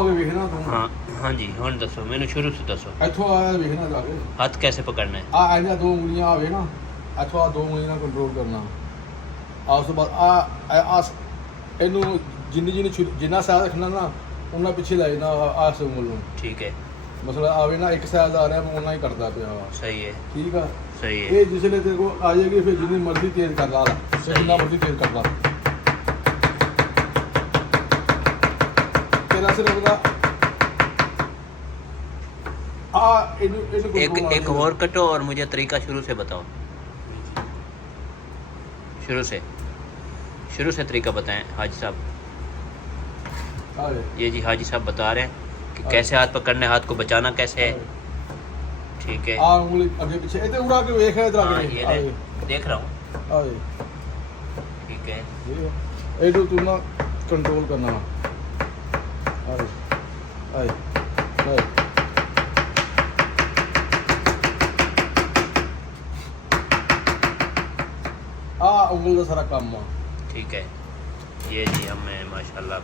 ਵੇਖਣਾ ਤੂੰ हाँ हाँ जी हुण दसो मैनू शुरू से दसो ਇੱਥੋਂ ਆ ਵੇਖਣਾ ਜਾ ਕੇ हाथ कैसे पकड़ना है ਆ ਇਹਨਾਂ ਦੋ ਉਂਗਲੀਆਂ ਆਵੇ ਨਾ ਇੱਥੋਂ ਆ ਦੋ ਉਂਗਲੀਆਂ ਨਾਲ ਕੰਟਰੋਲ ਕਰਨਾ ਆ ਉਸ ਤੋਂ ਬਾਅਦ ਆ ਇਹਨੂੰ ਜਿੰਨਾ ਸਾਈਜ਼ ਰੱਖਣਾ ਨਾ ਉਹਨਾਂ ਪਿੱਛੇ ਲੈ ਜਾਣਾ ਆ ਉਂਗਲ ਨੂੰ ठीक है ਮਸਲਾ ਆਵੇ ਨਾ ਇੱਕ ਸਾਈਜ਼ ਆ ਰਿਹਾ ਮੈਂ ਉਹਨਾਂ ਹੀ ਕਰਦਾ ਪਿਆ ਵਾ सही है ਠੀਕ ਆ सही है ਇਹ ਜਿਸਲੇ ਤੇਰੇ ਕੋਲ ਆ ਜਾਏਗੀ ਫਿਰ ਜਿੰਨੀ ਮਰਜ਼ੀ ਤੇਜ਼ ਕਰ ਲਾ ਜਿੰਨਾ ਮਰਜ਼ੀ ਤੇਜ਼ ਕਰ ਲਾ ਤੇਰਾ ਸਿਰਫ ਦਾ एक और कटो और मुझे तरीका शुरू से बताओ शुरू से तरीका बताएं हाजी साहब ये जी हाजी साहब बता रहे हैं कि कैसे हाथ पकड़ने हाथ को बचाना कैसे है ठीक है आ उंगली आगे पीछे इधर उड़ा के देख इधर हाँ, आगे ये देख रहा हूँ आए ठीक है ये तू ना कंट्रोल करना आए आए आए आ उंगल का सारा काम ठीक है ये जी हमें माशाल्लाह